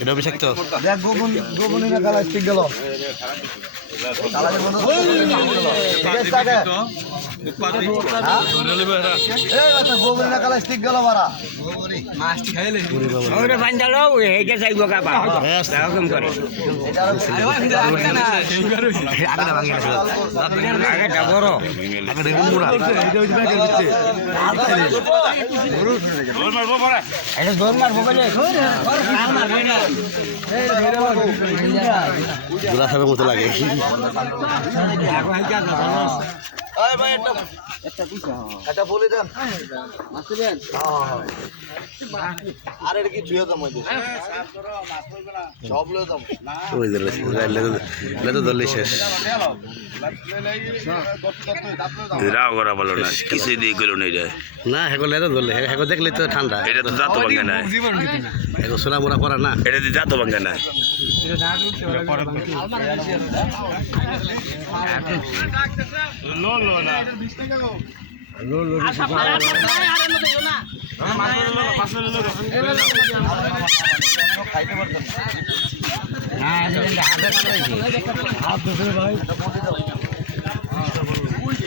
এটা বিষাক্ত দেখ গোপনী না কালা স্টিক গেল গোবরী না কালা স্টিক গেল মারা গুলা খাবে মতো লাগে আর এটা কি জুয়ে দাম সব লয়ে দাম ধরলে শেষ রাও করা বলো না কিছুই দিয়ে গেল না এটা না হেগো লেদা ধরলে হেগো দেখলে তো ঠান্ডা এটা তো জাত ভাঙে না হেগো সোনা মোড়া পড়া না এটা তো জাত ভাঙে না খাইতে পারতাম না